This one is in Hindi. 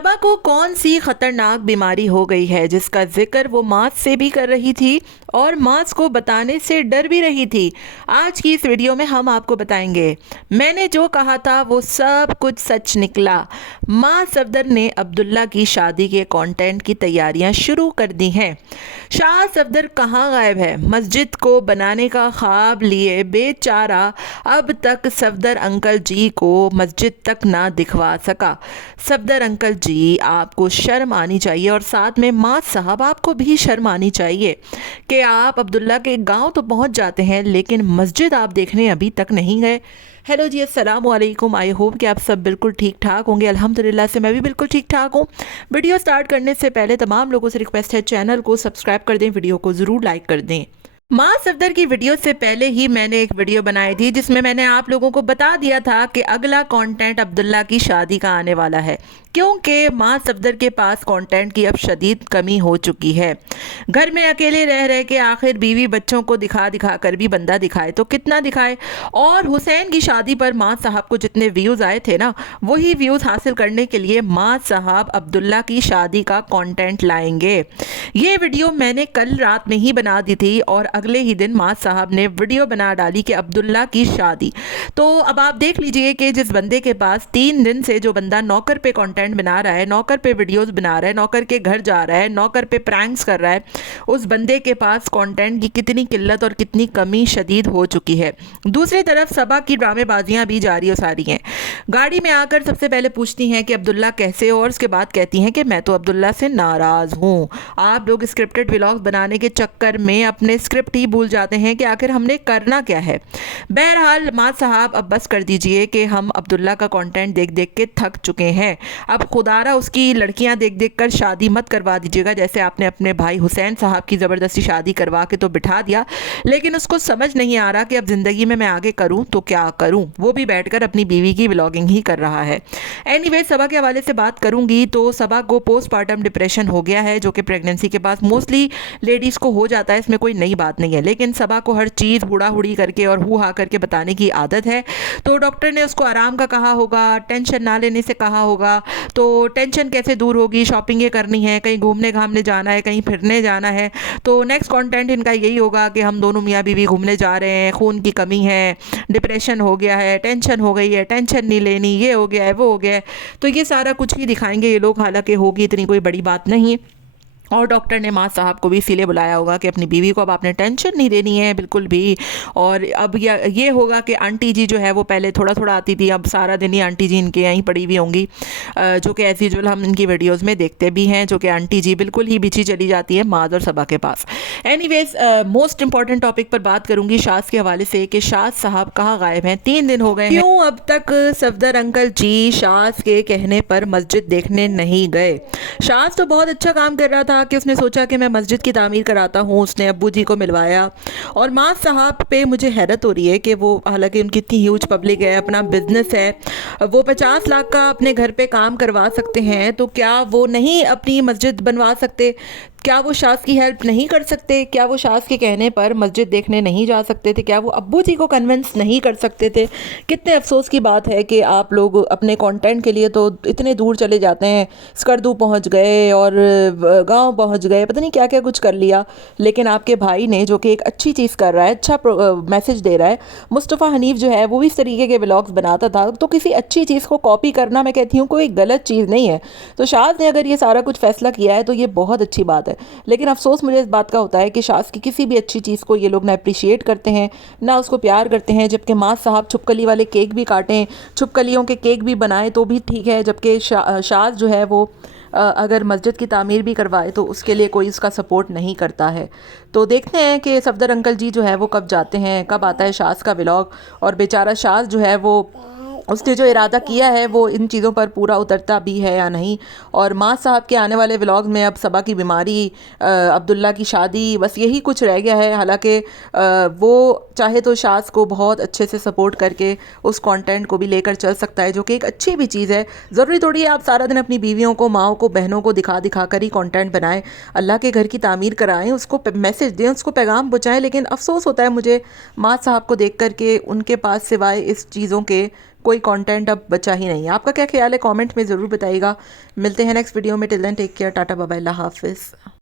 सबा को कौन सी खतरनाक बीमारी हो गई है जिसका जिक्र वो मास से भी कर रही थी और मास को बताने से डर भी रही थी। आज की इस वीडियो में हम आपको बताएंगे। मैंने जो कहा था वो सब कुछ सच निकला। मां सफदर ने अब्दुल्ला की शादी के कंटेंट की तैयारियां शुरू कर दी हैं। शाह सफदर कहाँ गायब है? मस्जिद को बनाने का ख्वाब लिए बेचारा अब तक सफदर अंकल जी को मस्जिद तक ना दिखवा सका। सफदर अंकल जी, आपको शर्म आनी चाहिए और साथ में माँ साहब आपको भी शर्म आनी चाहिए कि आप अब्दुल्ला के गांव तो पहुंच जाते हैं लेकिन मस्जिद आप देखने अभी तक नहीं गए। हेलो जी, अस्सलाम वालेकुम। आई होप कि आप सब बिल्कुल ठीक ठाक होंगे। अल्हम्दुलिल्लाह से मैं भी बिल्कुल ठीक ठाक हूँ। वीडियो स्टार्ट करने से पहले तमाम लोगों से रिक्वेस्ट है, चैनल को सब्सक्राइब कर दें, वीडियो को ज़रूर लाइक कर दें। मां सफदर की वीडियो से पहले ही मैंने एक वीडियो बनाई थी जिसमें मैंने आप लोगों को बता दिया था कि अगला कंटेंट अब्दुल्ला की शादी का आने वाला है, क्योंकि मां सफदर के पास कंटेंट की अब शदीद कमी हो चुकी है। घर में अकेले रह रह के आखिर बीवी बच्चों को दिखा दिखा कर भी बंदा दिखाए तो कितना दिखाए। और हुसैन की शादी पर मां साहब को जितने व्यूज़ आए थे ना, वही व्यूज़ हासिल करने के लिए मां साहब अब्दुल्ला की शादी का कंटेंट लाएंगे। ये वीडियो मैंने कल रात में ही बना दी थी और अगले ही दिन मां साहब ने वीडियो बना डाली कि अब्दुल्ला की शादी। तो अब आप देख लीजिए कि जिस बंदे के पास 3 दिन से जो बंदा नौकर पे कंटेंट बना रहा है, नौकर पे वीडियोस बना रहा है, नौकर के घर जा रहा है, नौकर पे प्रैंक्स कर रहा है, उस बंदे के पास कंटेंट की कितनी किल्लत और कितनी कमी शदीद हो चुकी है। दूसरी तरफ सबा की ड्रामेबाजियां भी जारी और सारी हैं। गाड़ी में आकर सबसे पहले पूछती हैं कि अब्दुल्ला कैसे हो, और उसके बाद कहती हैं कि मैं तो अब्दुल्ला से नाराज़ हूँ। आप लोग स्क्रिप्टेड व्लॉग्स बनाने के चक्कर में अपने स्क्रिप्ट ही भूल जाते हैं कि आखिर हमने करना क्या है। बहरहाल मां साहब, अब बस कर दीजिए कि हम अब्दुल्ला का कंटेंट देख देख के थक चुके हैं। अब खुदारा उसकी लड़कियां देख देख कर शादी मत करवा दीजिएगा, जैसे आपने अपने भाई हुसैन साहब की ज़बरदस्ती शादी करवा के तो बिठा दिया, लेकिन उसको समझ नहीं आ रहा कि अब ज़िंदगी में मैं आगे करूं तो क्या करूं। वो भी बैठकर अपनी बीवी की व्लॉगिंग ही कर रहा है। एनीवे, सबा के हवाले से बात करूंगी तो सबा को पोस्टमार्टम डिप्रेशन हो गया है, जो कि प्रेगनेंसी के पास मोस्टली लेडीज़ को हो जाता है। इसमें कोई नई बात नहीं है, लेकिन सबा को हर चीज़ हुड़ा हुड़ी करके और हु हा करके बताने की आदत है। तो डॉक्टर ने उसको आराम का कहा होगा, टेंशन ना लेने से कहा होगा। तो टेंशन कैसे दूर होगी? शॉपिंगें करनी है, कहीं घूमने घामने जाना है, कहीं फिरने जाना है। तो नेक्स्ट कंटेंट इनका यही होगा कि हम दोनों मियाँ बीवी घूमने जा रहे हैं, खून की कमी है, डिप्रेशन हो गया है, टेंशन हो गई है, टेंशन नहीं लेनी, ये हो गया है, वो हो गया है। तो ये सारा कुछ ही दिखाएंगे ये लोग, हालांकि होगी इतनी कोई बड़ी बात नहीं। और डॉक्टर ने माँ साहब को भी इसीलिए बुलाया होगा कि अपनी बीवी को अब आपने टेंशन नहीं देनी है बिल्कुल भी। और अब ये होगा कि आंटी जी जो है वो पहले थोड़ा थोड़ा आती थी, अब सारा दिन ही आंटी जी इनके यहीं पड़ी हुई होंगी, जो कि एज यूजुअल हम इनकी वीडियोज़ में देखते भी हैं, जो कि आंटी जी बिल्कुल ही बिछी चली जाती है माज और सबा के पास। एनीवेज, मोस्ट इंपॉर्टेंट टॉपिक पर बात करूँगी शाज के हवाले से कि शाज साहब कहाँ गायब हैं। 3 दिन हो गए हैं, क्यों अब तक सफदर अंकल जी शाज के कहने पर मस्जिद देखने नहीं गए? शाज तो बहुत अच्छा काम कर रहा था कि उसने सोचा कि मैं मस्जिद की तामीर कराता हूँ, उसने अब्बू जी को मिलवाया। और माँ साहब पे मुझे हैरत हो रही है कि वो, हालांकि उनकी इतनी ह्यूज पब्लिक है, अपना बिजनेस है, वो 50 लाख का अपने घर पे काम करवा सकते हैं, तो क्या वो नहीं अपनी मस्जिद बनवा सकते? क्या वो शाज की हेल्प नहीं कर सकते? क्या वो शाज के कहने पर मस्जिद देखने नहीं जा सकते थे? क्या वो अब्बू जी को कन्विंस नहीं कर सकते थे? कितने अफसोस की बात है कि आप लोग अपने कंटेंट के लिए तो इतने दूर चले जाते हैं, स्कर्दू पहुंच गए और गांव पहुंच गए, पता नहीं क्या क्या कुछ कर लिया, लेकिन आपके भाई ने, जो कि एक अच्छी चीज़ कर रहा है, अच्छा मैसेज दे रहा है, मुस्तफ़ा हनीफ जो है वो भी इस तरीके के व्लॉग्स बनाता था, तो किसी अच्छी चीज़ को कॉपी करना, मैं कहती हूँ, कोई गलत चीज़ नहीं है। तो शाज ने अगर ये सारा कुछ फैसला किया है तो ये बहुत अच्छी बात है। लेकिन अफसोस मुझे इस बात का होता है कि शाज की किसी भी अच्छी चीज़ को ये लोग ना अप्रिशिएट करते हैं, ना उसको प्यार करते हैं। जबकि माँ साहब छुपकली वाले केक भी काटें, छुपकलियों के केक भी बनाएं तो भी ठीक है, जबकि शाज जो है वो अगर मस्जिद की तामीर भी करवाए तो उसके लिए कोई उसका सपोर्ट नहीं करता है। तो देखते हैं कि सफदर अंकल जी जो है वो कब जाते हैं, कब आता है शाज का व्लॉग, और बेचारा शाज जो है वो, उसने जो इरादा किया है वो इन चीज़ों पर पूरा उतरता भी है या नहीं। और माँ साहब के आने वाले व्लॉग में अब सबा की बीमारी, अब्दुल्ला की शादी, बस यही कुछ रह गया है। हालांकि वो चाहे तो शाज को बहुत अच्छे से सपोर्ट करके उस कंटेंट को भी लेकर चल सकता है, जो कि एक अच्छी भी चीज़ है। ज़रूरी थोड़ी है आप सारा दिन अपनी बीवियों को, माओ को, बहनों को दिखा दिखा कर ही कंटेंट बनाएं। अल्लाह के घर की तामीर कराएं, उसको मैसेज दें, उसको पैगाम पहुँचाएँ। लेकिन अफसोस होता है मुझे माँ साहब को देख कर के उनके पास सिवाय इस चीज़ों के कोई कंटेंट अब बचा ही नहीं है। आपका क्या ख्याल है कमेंट में ज़रूर बताइएगा। मिलते हैं नेक्स्ट वीडियो में। Till then take care, tata bye bye, अल्लाह हाफिज़।